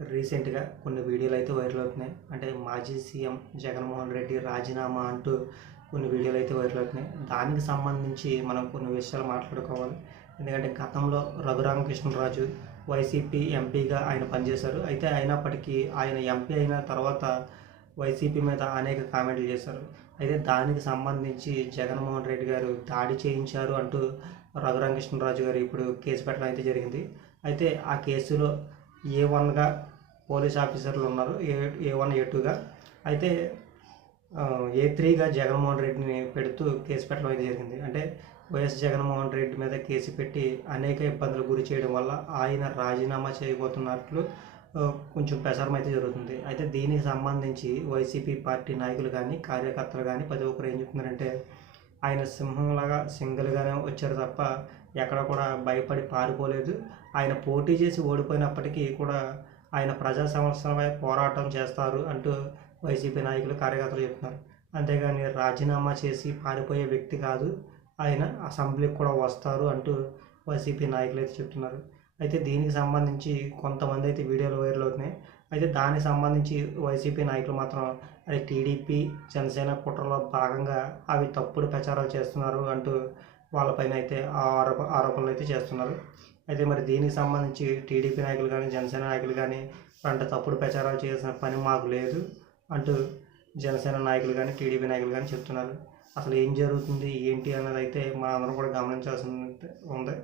రీసెంట్గా కొన్ని వీడియోలు అయితే వైరల్ అవుతున్నాయి. అంటే మాజీ సీఎం జగన్మోహన్ రెడ్డి రాజీనామా అంటూ కొన్ని వీడియోలు అయితే వైరల్ అవుతున్నాయి. దానికి సంబంధించి మనం కొన్ని విషయాలు మాట్లాడుకోవాలి. ఎందుకంటే గతంలో రఘురామకృష్ణరాజు వైసీపీ ఎంపీగా ఆయన పనిచేశారు. అయితే అయినప్పటికీ ఆయన ఎంపీ అయిన తర్వాత వైసీపీ మీద అనేక కామెంట్లు చేశారు. అయితే దానికి సంబంధించి జగన్మోహన్ రెడ్డి గారు దాడి చేయించారు అంటూ రఘురామకృష్ణరాజు గారు ఇప్పుడు కేసు పెట్టడం అయితే జరిగింది. అయితే ఆ కేసులో ఏ వన్గా పోలీస్ ఆఫీసర్లు ఉన్నారు ఏ ఏ వన్ ఏ టూగా అయితే ఏ త్రీగా జగన్మోహన్ రెడ్డిని పెడుతూ కేసు పెట్టడం అయితే జరిగింది. అంటే వైఎస్ జగన్మోహన్ రెడ్డి మీద కేసు పెట్టి అనేక ఇబ్బందులు గురి చేయడం వల్ల ఆయన రాజీనామా చేయబోతున్నట్లు కొంచెం ప్రసారం అయితే జరుగుతుంది. అయితే దీనికి సంబంధించి వైసీపీ పార్టీ నాయకులు కానీ కార్యకర్తలు కానీ ప్రతి ఒక్కరు ఏం చెప్తున్నారంటే ఆయన సింహంలాగా సింగిల్గానే వచ్చారు తప్ప ఎక్కడ కూడా భయపడి పారిపోలేదు. ఆయన పోటీ చేసి ఓడిపోయినప్పటికీ కూడా ఆయన ప్రజా సమస్యలపై పోరాటం చేస్తారు అంటూ వైసీపీ నాయకులు కార్యకర్తలు చెప్తున్నారు. అంతేగాని రాజీనామా చేసి పారిపోయే వ్యక్తి కాదు. ఆయన అసెంబ్లీకి కూడా వస్తారు అంటూ వైసీపీ నాయకులు అయితే చెప్తున్నారు. అయితే దీనికి సంబంధించి కొంతమంది అయితే వీడియోలు వైరల్ అవుతున్నాయి. అయితే దానికి సంబంధించి వైసీపీ నాయకులు మాత్రం అది టీడీపీ జనసేన కుట్రలో భాగంగా అవి తప్పుడు ప్రచారాలు చేస్తున్నారు అంటూ వాళ్ళపైన అయితే ఆ ఆరోప ఆరోపణలు అయితే చేస్తున్నారు. అయితే మరి దీనికి సంబంధించి టీడీపీ నాయకులు కానీ జనసేన నాయకులు కానీ అంటే తప్పుడు ప్రచారాలు చేసిన పని మాకు లేదు అంటూ జనసేన నాయకులు కానీ టీడీపీ నాయకులు కానీ చెప్తున్నారు. అసలు ఏం జరుగుతుంది ఏంటి అన్నది అయితే మనందరం అందరం కూడా గమనించాల్సి ఉంది.